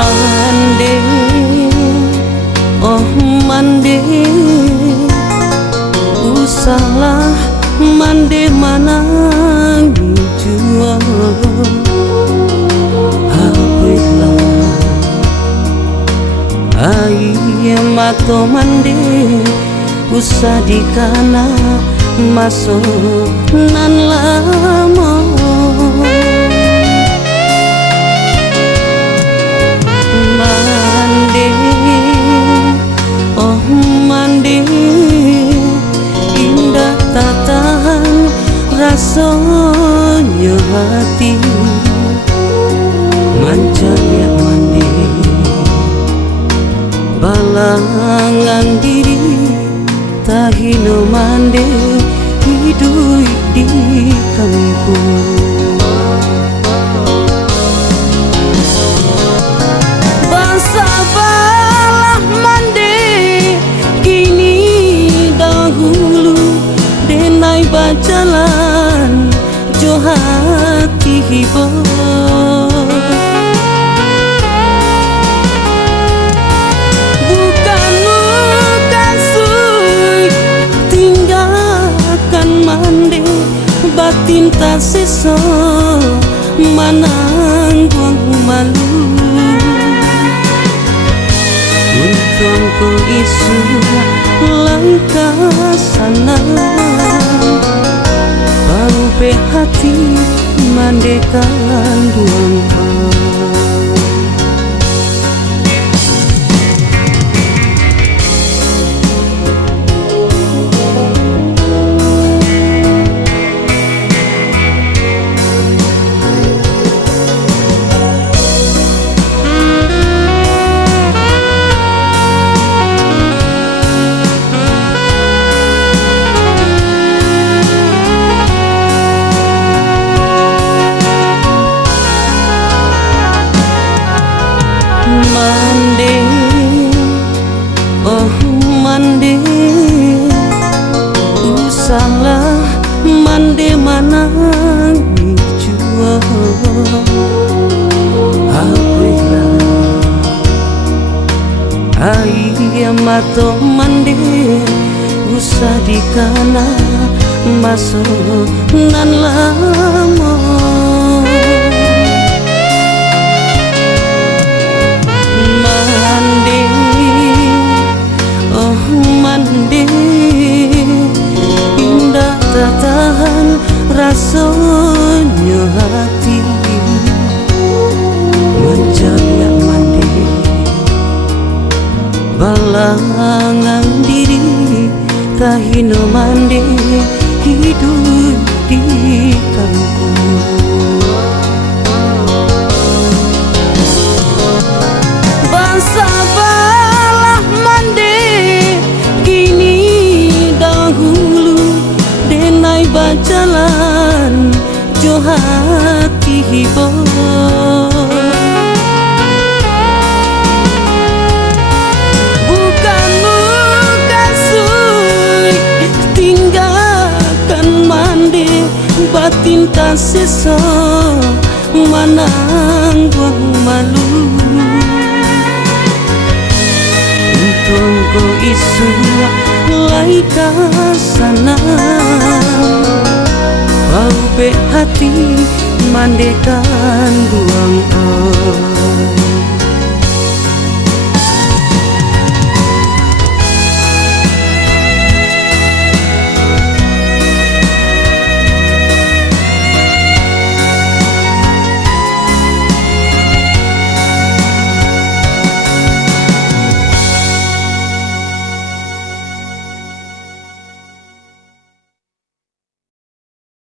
Mande, oh mande, usahlah mande manangi jua. Hapelah ai mato mande, usah dikana masuk nan lama. Mande, oh mande, indah tak tahan rasanya hati. Manjanya mande, balangan diri, tahino mande, hidup di kampung. Basabalah mande, kini dahulu denai bajalan jo hati hiba. Bukan sui tinggalkan mande, batin tak sisa manangguang malu. Untukku isu langkah sana, bau pe hati mandekan duang. Mande, oh mande, usahlah mande manangi jua. Hapelah ai mato mande, usah dikana masuk nan lama. Mande, oh mande, indah tak tahan rasanya hati. Manjanya mande, balangan diri, tahino mande, hidup di kampung. Sabalah mande, kini dahulu denai bajalan jo hati hiba. Bukan sui tinggalkan mande, batin tak sisa manangguang malu. Tunggu isu laika sana, bau be hati mandekan duang.